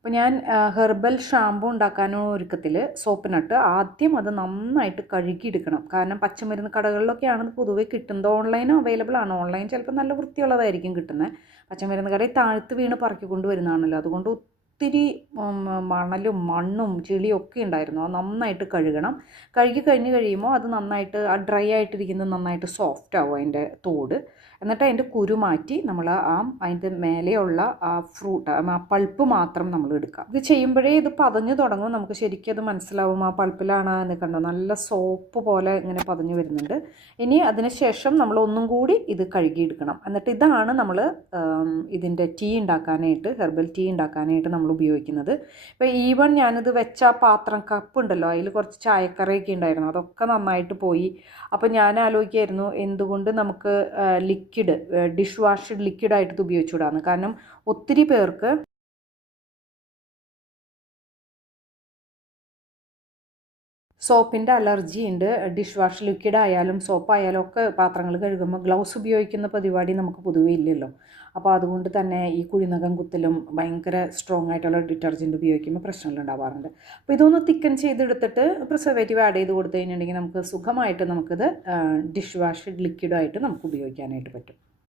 അപ്പോൾ ഞാൻ herbal shampoo ഉണ്ടാക്കാനോ ഒരുക്കത്തിൽ സോപ്പിനട്ട് ആദ്യം അത് നന്നായിട്ട് കഴുകിയെടുക്കണം. കാരണം പച്ചമരുന്ന് കടകളിലൊക്കെയാണ് പൊതുവേ കിട്ടുന്നത്. ഓൺലൈനും അവൈലബിൾ ആണ്. ഓൺലൈൻ ചിലപ്പോൾ നല്ല വൃത്തിയുള്ളതായിരിക്കും കിട്ടുന്നത്. പച്ചമരുന്ന് കടയിൽ താഴ്ത്ത് വീണ് പറക്കിക്കൊണ്ട് വരുന്നതാണല്ലോ. അതുകൊണ്ട് ഒത്തിരി മണലും മണ്ണും ചെളിയും ഒക്കെ ഉണ്ടായിരുന്നു. അത് നന്നായിട്ട് കഴുകണം. കഴുകി കഴിഞ്ഞ് കഴിയുമ്പോൾ അത് നന്നായിട്ട് ആ ഡ്രൈ ആയിട്ടിരിക്കുന്നത് നന്നായിട്ട് സോഫ്റ്റ് ആവും അതിൻ്റെ തോട്. എന്നിട്ട് അതിൻ്റെ കുരു മാറ്റി നമ്മൾ അതിൻ്റെ മേലെയുള്ള ആ ഫ്രൂട്ട് ആ പൾപ്പ് മാത്രം നമ്മൾ എടുക്കുക. ഇത് ചെയ്യുമ്പോഴേ ഇത് പതഞ്ഞു തുടങ്ങും. നമുക്ക് ശരിക്കും അത് മനസ്സിലാവും ആ പൾപ്പിലാണ് എന്ന് കണ്ടോ, നല്ല സോപ്പ് പോലെ ഇങ്ങനെ പതഞ്ഞു വരുന്നുണ്ട്. ഇനി അതിന് ശേഷം നമ്മൾ ഒന്നും കൂടി ഇത് കഴുകിയെടുക്കണം. എന്നിട്ട് ഇതാണ് നമ്മൾ ഇതിൻ്റെ ടീ ഉണ്ടാക്കാനായിട്ട്, ഹെർബൽ ടീ ഉണ്ടാക്കാനായിട്ട് നമ്മൾ ഉപയോഗിക്കുന്നത്. ഇപ്പോൾ ഈവൻ ഞാനിത് വെച്ച പാത്രം കപ്പ് ഉണ്ടല്ലോ, അതിൽ കുറച്ച് ചായക്കറിയൊക്കെ ഉണ്ടായിരുന്നു, അതൊക്കെ നന്നായിട്ട് പോയി. അപ്പോൾ ഞാൻ ആലോചിക്കായിരുന്നു എന്തുകൊണ്ട് നമുക്ക് ലിക്വിഡ് ഡിഷ് വാഷ് ലിക്വിഡായിട്ട് ഇത് ഉപയോഗിച്ചുകൂടാന്ന്. കാരണം ഒത്തിരി പേർക്ക് സോപ്പിൻ്റെ അലർജി ഉണ്ട്. ഡിഷ് വാഷ് ലിക്വിഡ് ആയാലും സോപ്പായാലും ഒക്കെ പാത്രങ്ങൾ കഴുകുമ്പോൾ ഗ്ലൗസ് ഉപയോഗിക്കുന്ന പരിപാടി നമുക്ക് പൊതുവേ ഇല്ലല്ലോ. അപ്പോൾ അതുകൊണ്ട് തന്നെ ഈ കുഴിനകം കുത്തലും ഭയങ്കര സ്ട്രോങ് ആയിട്ടുള്ള ഡിറ്റർജൻറ്റ് ഉപയോഗിക്കുമ്പോൾ പ്രശ്നങ്ങളുണ്ടാവാറുണ്ട്. അപ്പോൾ ഇതൊന്ന് തിക്കൻ ചെയ്തെടുത്തിട്ട് പ്രിസർവേറ്റീവ് ആഡ് ചെയ്ത് കൊടുത്തു കഴിഞ്ഞിട്ടുണ്ടെങ്കിൽ നമുക്ക് സുഖമായിട്ട് നമുക്കിത് ഡിഷ് വാഷ് ലിക്വിഡായിട്ട് നമുക്ക് ഉപയോഗിക്കാനായിട്ട് പറ്റും.